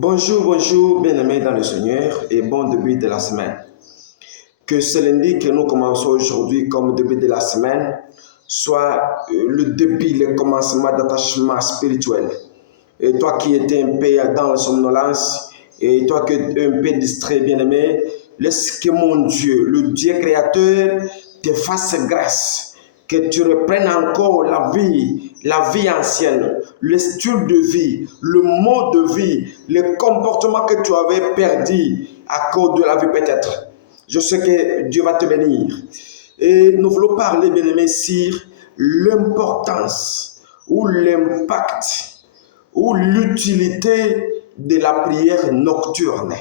Bonjour, bonjour, bien-aimés dans le Seigneur et bon début de la semaine. Que ce lundi que nous commençons aujourd'hui comme début de la semaine soit le début, le commencement d'attachement spirituel. Et toi qui étais un peu dans la somnolence et toi qui es un peu distrait, bien-aimé, laisse que mon Dieu, le Dieu créateur, te fasse grâce. Que tu reprennes encore la vie ancienne, le style de vie, le mode de vie, le comportement que tu avais perdu à cause de la vie peut-être. Je sais que Dieu va te bénir. Et nous voulons parler, bien-aimés, sur l'importance ou l'impact ou l'utilité de la prière nocturne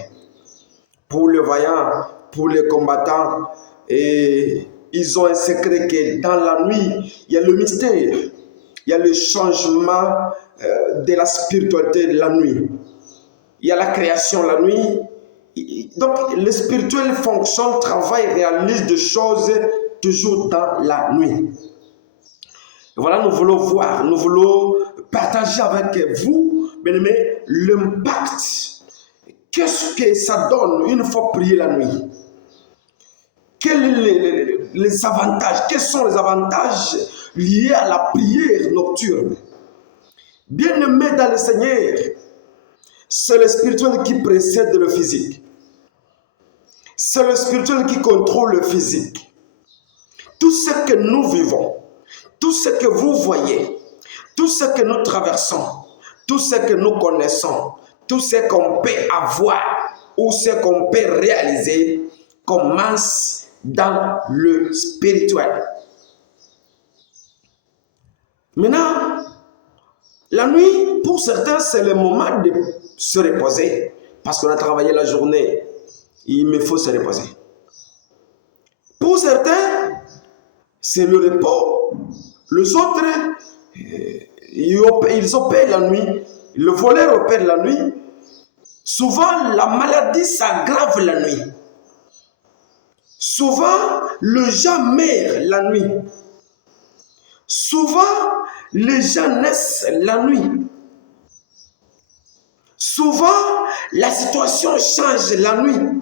pour les voyants, pour les combattants. Et ils ont un secret que dans la nuit, il y a le mystère, il y a le changement de la spiritualité de la nuit. Il y a la création la nuit. Donc, le spirituel fonctionne, travaille, réalise des choses toujours dans la nuit. Voilà, nous voulons voir, nous voulons partager avec vous, bien-aimés, l'impact. Qu'est-ce que ça donne une fois prier la nuit? Quels sont les avantages? Quels sont les avantages liés à la prière nocturne? Bien-aimés dans le Seigneur, c'est le spirituel qui précède le physique. C'est le spirituel qui contrôle le physique. Tout ce que nous vivons, tout ce que vous voyez, tout ce que nous traversons, tout ce que nous connaissons, tout ce qu'on peut avoir ou ce qu'on peut réaliser commence dans le spirituel. Maintenant, la nuit, pour certains, c'est le moment de se reposer. Parce qu'on a travaillé la journée, il me faut se reposer. Pour certains, c'est le repos. Les autres, ils opèrent la nuit. Le voleur opère la nuit. Souvent, la maladie s'aggrave la nuit. Souvent, les gens meurent la nuit. Souvent, les gens naissent la nuit. Souvent, la situation change la nuit.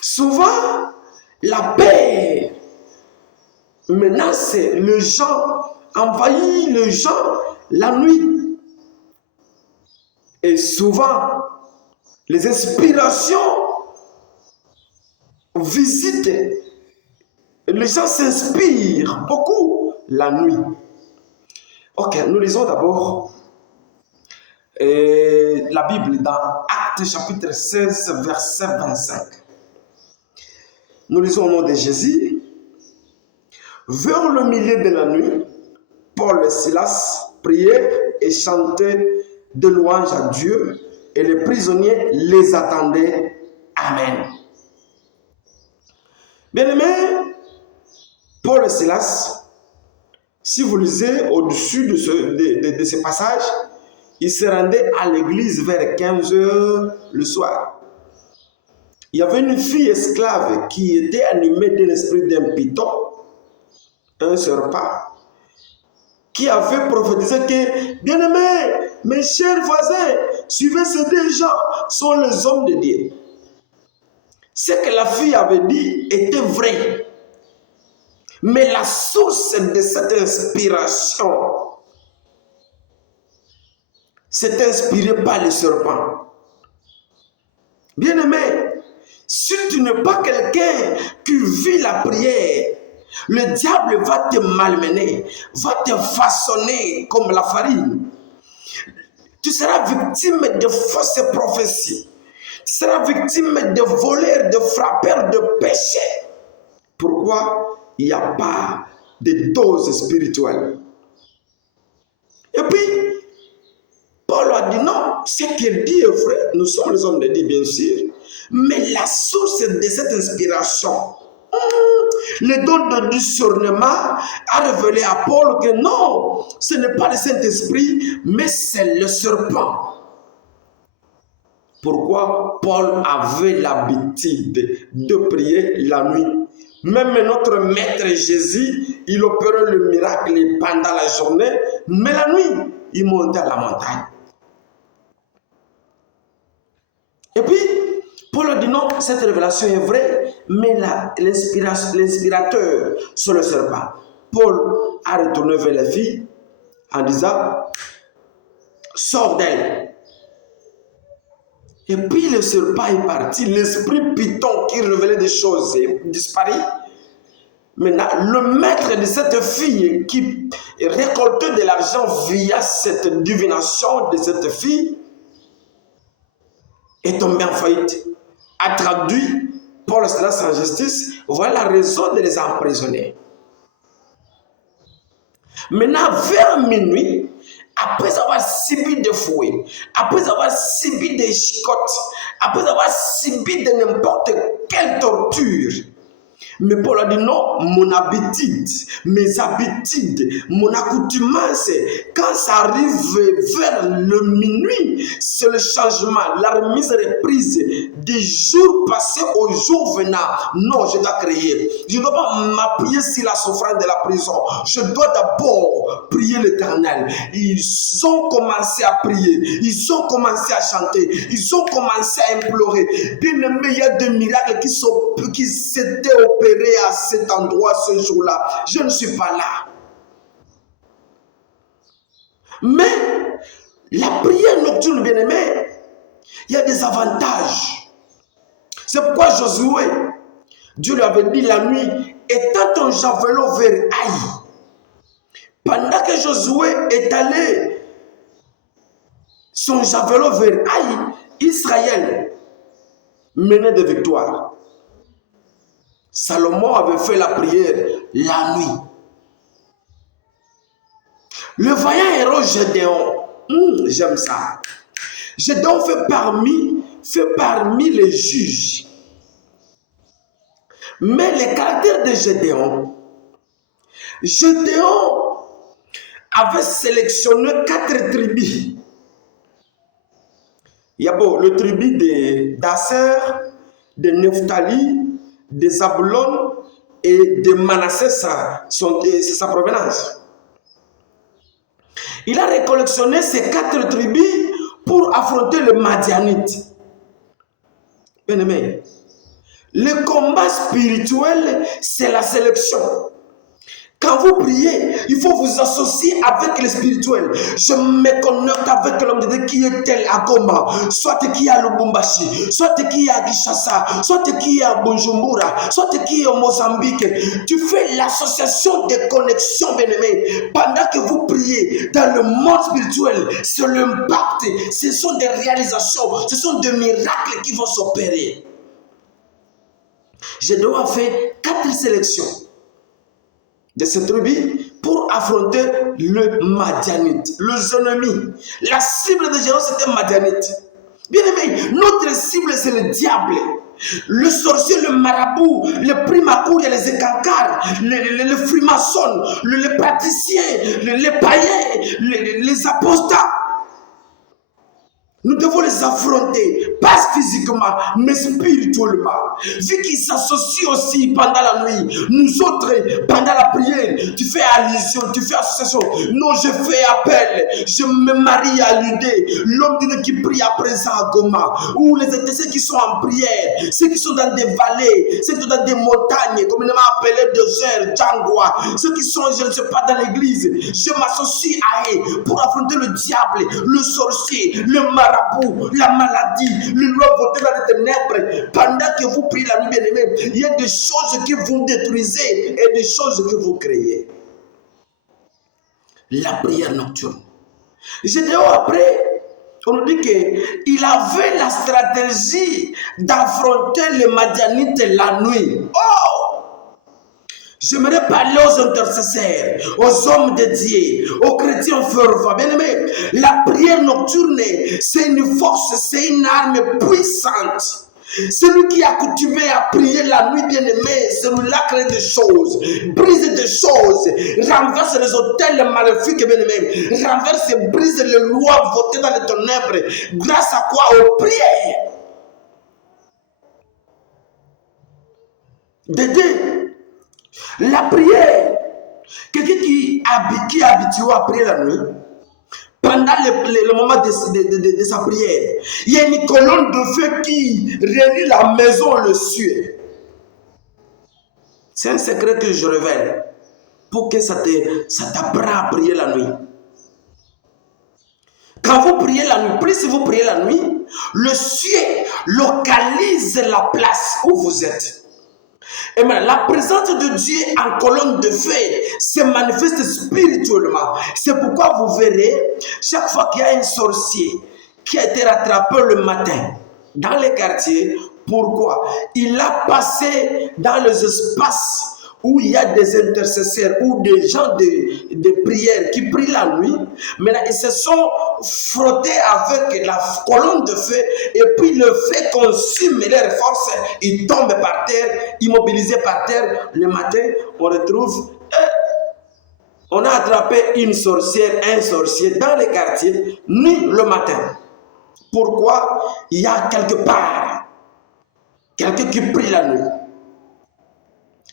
Souvent, la paix menace les gens, envahit les gens la nuit. Et souvent, les inspirations visitent, les gens s'inspirent beaucoup la nuit. Ok, nous lisons d'abord la Bible dans Actes chapitre 16, verset 25. Nous lisons au nom de Jésus. Vers le milieu de la nuit, Paul et Silas priaient et chantaient de louanges à Dieu, et les prisonniers les attendaient. Amen. Bien-aimés, Paul et Silas, si vous lisez au-dessus de ce passage, ils se rendaient à l'église vers 15 heures le soir. Il y avait une fille esclave qui était animée d'un esprit d'impudence, un serpent, qui avait prophétisé que, bien-aimés, mes chers voisins, suivez ces deux gens, sont les hommes de Dieu. Ce que la fille avait dit était vrai. Mais la source de cette inspiration, c'est inspiré par le serpent. Bien-aimé, si tu n'es pas quelqu'un qui vit la prière, le diable va te malmener, va te façonner comme la farine. Tu seras victime de fausses prophéties. Tu seras victime de voleurs, de frappeurs, de péchés. Pourquoi? Il n'y a pas de dose spirituelle. Et puis, Paul a dit non, ce qu'il dit est vrai. Nous sommes les hommes de Dieu, bien sûr. Mais la source de cette inspiration, le don de discernement a révélé à Paul que non, ce n'est pas le Saint-Esprit, mais c'est le serpent. Pourquoi Paul avait l'habitude de prier la nuit. Même notre maître Jésus, il opérait le miracle pendant la journée, mais la nuit, il montait à la montagne. Et puis, Paul dit non, cette révélation est vraie, mais l'inspirateur, ce ne le sert pas. Paul a retourné vers la fille en disant, sors d'elle. Et puis le serpent est parti, l'esprit python qui révélait des choses est disparu. Maintenant, le maître de cette fille qui récoltait de l'argent via cette divination de cette fille est tombé en faillite. A traduit Paul cela sans justice. Voilà la raison de les emprisonner. Maintenant, vers minuit, après avoir subi des fouets, après avoir subi des chicottes, après avoir subi de n'importe quelle torture, mais Paul a dit non, mon habitude, mes habitudes, mon accoutumance, quand ça arrive vers le minuit, c'est le changement, la remise reprise des jours passés aux jours venants. Non, je dois créer. Je ne dois pas m'appuyer sur la souffrance de la prison. Je dois d'abord prier l'Éternel. Ils ont commencé à prier, ils ont commencé à chanter, ils ont commencé à implorer. Bien aimé, il y a des miracles qui s'étaient opérés à cet endroit ce jour-là. Je ne suis pas là. Mais la prière nocturne, bien aimé, il y a des avantages. C'est pourquoi Josué, Dieu lui avait dit la nuit, étends ton javelot vers Haï. Pendant que Josué est allé son javelot vers Haï, Israël menait des victoires. Salomon avait fait la prière la nuit. Le vaillant héros Gédéon, j'aime ça. Gédéon fait parmi les juges. Mais le caractère de Gédéon avait sélectionné 4 tribus. Il y a le tribu d'Asser, de Nephtali, de Zabulon et de Manassé, c'est sa provenance. Il a récollectionné ces 4 tribus pour affronter le Madianite. Bien aimé, le combat spirituel, c'est la sélection. Quand vous priez, il faut vous associer avec le spirituel. Je me connecte avec l'homme de Dieu qui est tel à Goma, soit qui est à Lubumbashi, soit qui est à Kinshasa, soit qui est à Bujumbura, soit qui est au Mozambique. Tu fais l'association des connexions, bien-aimés. Pendant que vous priez dans le monde spirituel, c'est l'impact, ce sont des réalisations, ce sont des miracles qui vont s'opérer. Je dois faire 4 sélections de cette tribu pour affronter le Madianite, les ennemis. La cible de Gédéon, c'était Madianite. Bien aimé, notre cible, c'est le diable. Le sorcier, le marabout, le primacour, les écancars, les frimaçons, les praticiens, les païens, les apostats. Nous devons les affronter, pas physiquement, mais spirituellement. Vu qu'ils s'associent aussi pendant la nuit, nous autres, pendant la prière, tu fais allusion, tu fais association. Non, je fais appel, je me marie à l'idée. L'homme de Dieu qui prie à présent à Goma, ou ceux qui sont en prière, ceux qui sont dans des vallées, ceux qui sont dans des montagnes, communément appelées désert, Djangwa, ceux qui sont, je ne sais pas, dans l'église. Je m'associe à eux pour affronter le diable, le sorcier, le marabout, la maladie, le loi voté dans les ténèbres. Pendant que vous priez la nuit, bien-aimée, il y a des choses que vous détruisez et des choses que vous créez. La prière nocturne. Gédéon, après, on nous dit qu'il avait la stratégie d'affronter les Madianites la nuit. Oh! J'aimerais parler aux intercesseurs, aux hommes de Dieu, aux chrétiens fervents. Bien aimé, la prière nocturne, c'est une force, c'est une arme puissante. Celui qui est accoutumé à prier la nuit, bien aimé, celui-là crée des choses, brise des choses, renverse les hôtels maléfiques, bien aimé, renverse et brise les lois votées dans les ténèbres. Grâce à quoi? Aux prières. Dédé. La prière, quelqu'un qui est habitué à prier la nuit, pendant le moment de sa prière, il y a une colonne de feu qui relie la maison et le ciel. C'est un secret que je révèle pour que ça t'apprend à prier la nuit. Quand vous priez la nuit, plus si vous priez la nuit, le ciel localise la place où vous êtes. Et maintenant, la présence de Dieu en colonne de feu se manifeste spirituellement. C'est pourquoi vous verrez, chaque fois qu'il y a un sorcier qui a été rattrapé le matin dans les quartiers, pourquoi? Il a passé dans les espaces où il y a des intercesseurs ou des gens de prière qui prient la nuit. Maintenant, ils se sont frottés avec la colonne de feu et puis le feu consume leurs forces. Ils tombent par terre, immobilisés par terre. Le matin, on retrouve... on a attrapé une sorcière, un sorcier dans les quartiers, nuit le matin. Pourquoi? Il y a quelque part quelqu'un qui prie la nuit.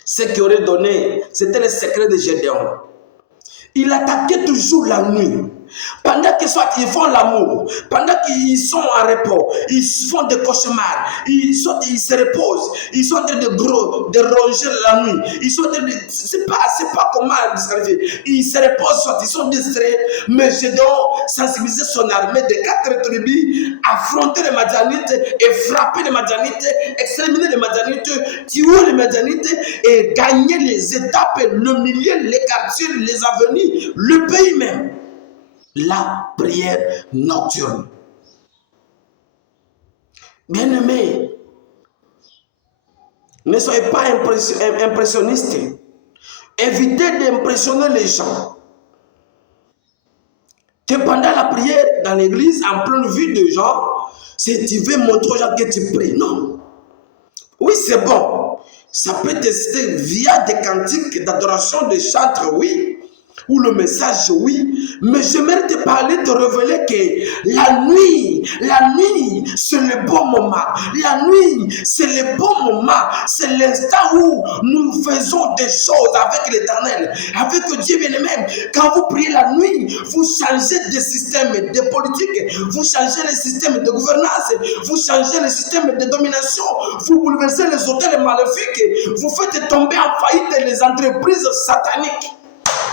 Ce qui aurait donné, c'était le secret de Gédéon. Il attaquait toujours la nuit. Pendant que soit ils font l'amour, pendant qu'ils sont en repos, ils font des cauchemars, ils se reposent, ils sont en train de ronger la nuit, ils sont en train de, c'est pas comment descrire, ils se reposent, soit ils sont distraits, mais Gédéon sensibilisait son armée de 4 tribus, affronter les Madianites et frapper les Madianites, exterminer les Madianites, tuer les Madianites et gagner les étapes, le milieu, les quartiers, les avenirs, le pays même. La prière nocturne. Bien-aimés, ne soyez pas impressionnistes. Évitez d'impressionner les gens. Que pendant la prière dans l'église, en pleine vue de gens, si tu veux montrer aux gens que tu pries. Non. Oui, c'est bon. Ça peut tester via des cantiques d'adoration, des chantres, oui. Ou le message, oui, mais j'aimerais te parler, te révéler que la nuit, c'est le bon moment. La nuit, c'est le bon moment. C'est l'instant où nous faisons des choses avec l'Éternel, avec Dieu bien-aimé. Quand vous priez la nuit, vous changez de système de politique, vous changez le système de gouvernance, vous changez le système de domination, vous bouleversez les hôtels maléfiques, vous faites tomber en faillite les entreprises sataniques.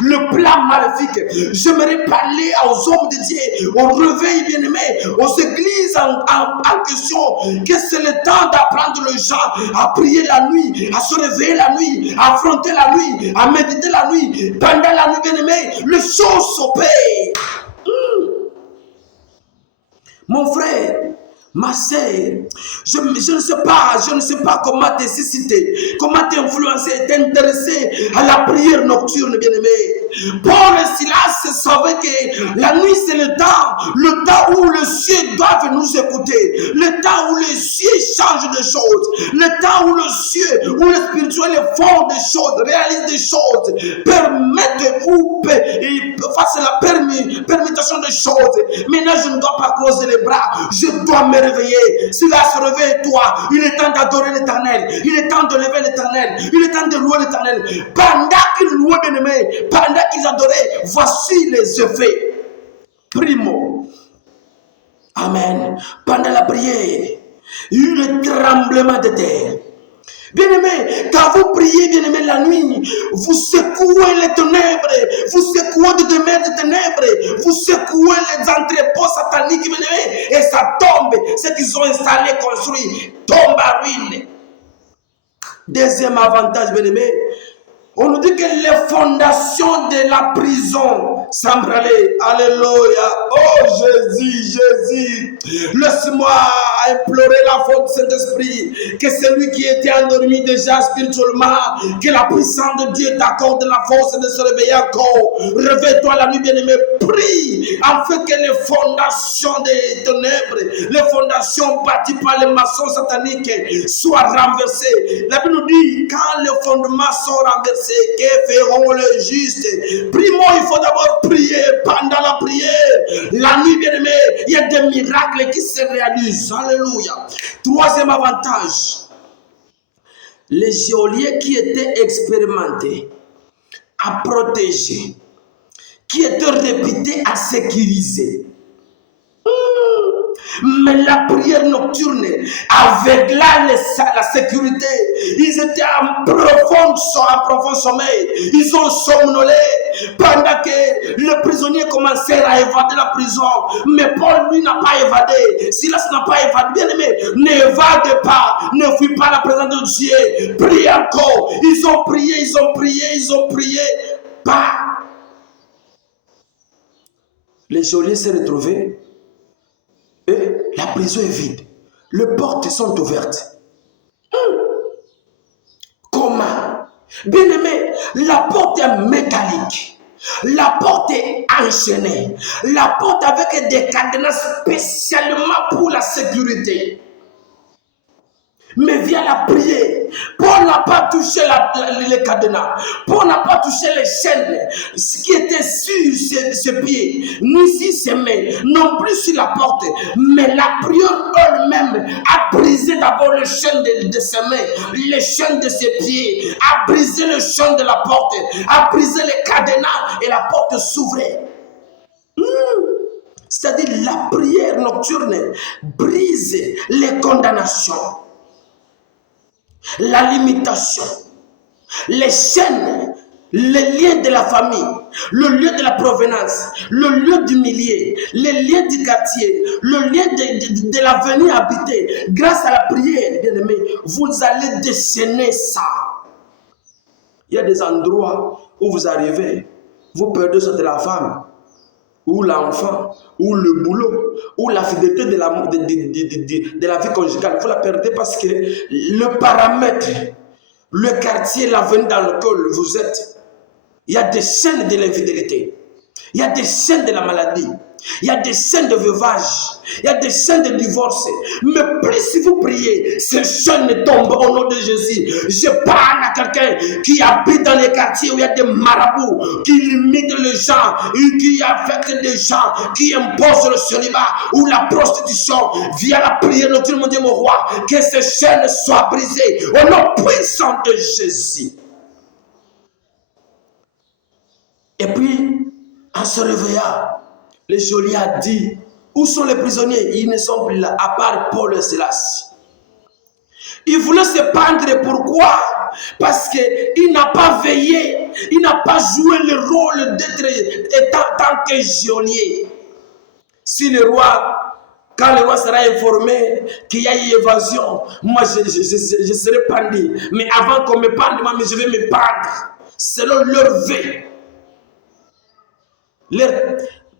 Le plan maléfique. J'aimerais parler aux hommes de Dieu, aux réveils bien-aimés, aux églises en question, que c'est le temps d'apprendre les gens à prier la nuit, à se réveiller la nuit, à affronter la nuit, à méditer la nuit. Pendant la nuit, bien-aimés, les choses s'opèrent. Mon frère, ma sœur, je ne sais pas comment te susciter, comment t'influencer, t'intéresser à la prière nocturne, bien-aimé. Paul et Silas savaient que la nuit c'est le temps où le ciel doit nous écouter, le temps où le ciel change de choses, le temps où le ciel, où le spirituel font des choses, réalise des choses, permettent ou fasse la permutation des choses. Maintenant je ne dois pas croiser les bras, je dois me réveiller. Cela se réveille toi. Il est temps d'adorer l'Éternel. Il est temps de lever l'Éternel. Il est temps de louer l'Éternel. Pendant qu'ils louaient, bien-aimés, pendant qu'ils adoraient, voici les effets. Primo. Amen. Pendant la prière, il y a eu le tremblement de terre. Bien-aimé, quand vous priez, bien-aimé, la nuit, vous secouez les ténèbres, vous secouez des demeures de ténèbres, vous secouez les entrepôts sataniques, bien-aimé, et ça tombe. Ce qu'ils ont installé, construit, tombe à ruine. Deuxième avantage, bien-aimé, on nous dit que les fondations de la prison s'embralaient. Alléluia. Oh Jésus. Laisse-moi implorer la faute de Saint-Esprit. Que celui qui était endormi déjà spirituellement, que la puissance de Dieu t'accorde la force de se réveiller encore. Réveille-toi la nuit, bien-aimé. Prie afin que les fondations des ténèbres, les fondations bâties par les maçons sataniques soient renversées. La Bible nous dit, quand les fondements sont renversés, que feront les justes? Primo, il faut d'abord prier. Pendant la prière, la nuit, bien-aimé, il y a des miracles qui se réalisent. Alléluia. Troisième avantage, les geôliers qui étaient expérimentés à protéger, qui étaient réputés à sécuriser. Mais la prière nocturne aveugla la sécurité. Ils étaient en profond sommeil. Ils ont somnolé pendant que le prisonnier commençait à évader la prison. Mais Paul, lui, n'a pas évadé. Silas n'a pas évadé. Bien aimé, n'évade pas. Ne fuis pas la présence de Dieu. Prie encore. Ils ont prié. Pas. Les geôliers s'est retrouvé. Et la prison est vide. Les portes sont ouvertes. Comment? Bien aimé, la porte est métallique. La porte est enchaînée. La porte avec des cadenas spécialement pour la sécurité. Mais via la prière, Paul n'a pas touché les cadenas. Paul n'a pas touché les chaînes, ce qui était sur ses pieds, ni sur ses mains, non plus sur la porte. Mais la prière elle-même a brisé d'abord les chaînes de ses mains, les chaînes de ses pieds, a brisé le chaîne de la porte, a brisé les cadenas et la porte s'ouvrait. C'est-à-dire la prière nocturne brise les condamnations, la limitation, les chaînes, les liens de la famille, le lieu de la provenance, le lieu du milieu, les liens du quartier, le lien de l'avenir habité. Grâce à la prière, bien aimé, vous allez déchaîner ça. Il y a des endroits où vous arrivez, vous perdez soit de la femme, ou l'enfant, ou le boulot, ou la fidélité de la vie conjugale. Vous la perdez parce que le paramètre, le quartier, l'avenir dans lequel vous êtes, il y a des chaînes de l'infidélité, il y a des chaînes de la maladie, il y a des chaînes de veuvage, il y a des chaînes de divorce. Mais plus si vous priez, ces chaînes tombent au nom de Jésus. Je parle à quelqu'un qui habite dans les quartiers où il y a des marabouts, qui limitent les gens, qui affectent les gens, qui imposent le célibat ou la prostitution. Via la prière, notre mon Dieu, mon roi, que ces chaînes soient brisées au nom puissant de Jésus. Et puis, en se réveillant, le geôlier a dit, où sont les prisonniers? Ils ne sont plus là, à part Paul et Silas. Il voulait se pendre, pourquoi? Parce qu'il n'a pas veillé, il n'a pas joué le rôle d'être en tant que geôlier. Si le roi, quand le roi sera informé qu'il y a eu évasion, moi je serai pendu. Mais avant qu'on me pende, moi je vais me pendre. Selon leur vœu, leur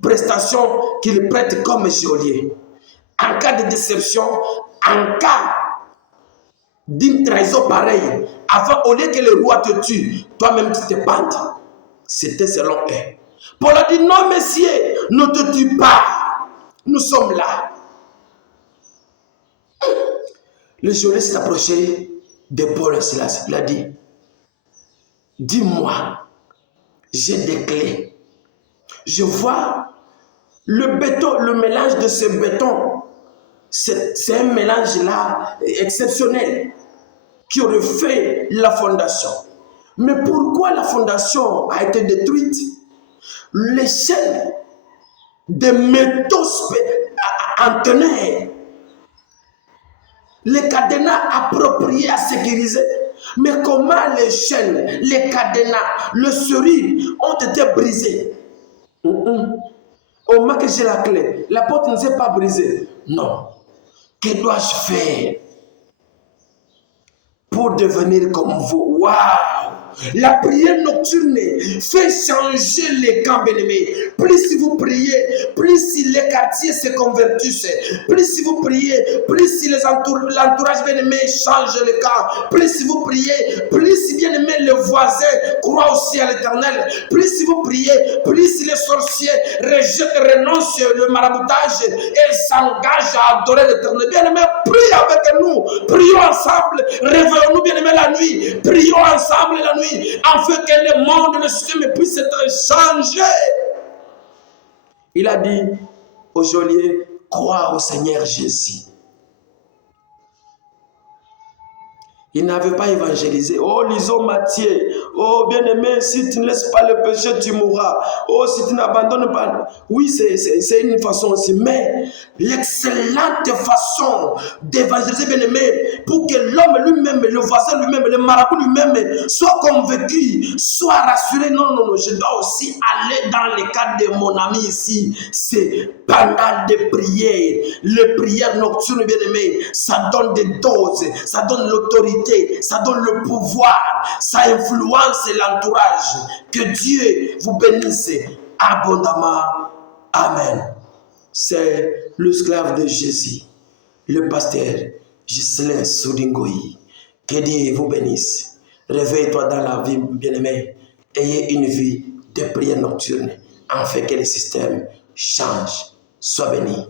prestation qu'ils prêtent comme geôlier. En cas de déception, en cas d'une trahison pareille, avant, au lieu que le roi te tue, toi-même tu te pendes. C'était selon eux. Paul a dit, non messieurs, ne te tue pas. Nous sommes là. Le geôlier s'est approché de Paul et Silas. Il a dit, dis-moi, j'ai des clés. Je vois le béton, le mélange de ce béton, c'est un mélange là exceptionnel qui aurait fait la fondation. Mais pourquoi la fondation a été détruite? Les chaînes de métaux en tenaient, les cadenas appropriés à sécuriser. Mais comment les chaînes, les cadenas, le serrure ont été brisés? Au moins que j'ai la clé, la porte ne s'est pas brisée. Non. Que dois-je faire pour devenir comme vous? Waouh! La prière nocturne fait changer les camps, bien-aimés. Plus si vous priez, plus si les quartiers se convertissent, plus si vous priez, plus si l'entourage, bien-aimé, change le camp, plus si vous priez, plus si, bien-aimé, le voisin croit aussi à l'Éternel, plus si vous priez, plus si les sorciers renoncent le maraboutage et s'engagent à adorer l'Éternel. Bien-aimé, priez avec nous, prions ensemble, réveillons-nous, bien-aimé, la nuit, prions ensemble la nuit, afin que le monde, le système puisse être changé. Il a dit au geôlier, crois au Seigneur Jésus. Il n'avait pas évangélisé. Oh, lisons Matthieu. Oh, bien-aimé, si tu ne laisses pas le péché, tu mourras. Oh, si tu n'abandonnes pas. Oui, c'est une façon aussi. Mais l'excellente façon d'évangéliser, bien-aimé, pour que l'homme lui-même, le voisin lui-même, le marabout lui-même, soit convaincu, soit rassuré. Non, non, non, je dois aussi aller dans le cadre de mon ami ici. C'est pendant des prières. Les prières nocturnes, bien-aimé, ça donne des doses, ça donne l'autorité, ça donne le pouvoir, ça influence l'entourage. Que Dieu vous bénisse abondamment. Amen. C'est l'esclave de Jésus, le pasteur Ghislain Soudingoï. Que Dieu vous bénisse. Réveille-toi dans la vie, bien-aimé. Ayez une vie de prière nocturne afin que le système change. Sois béni.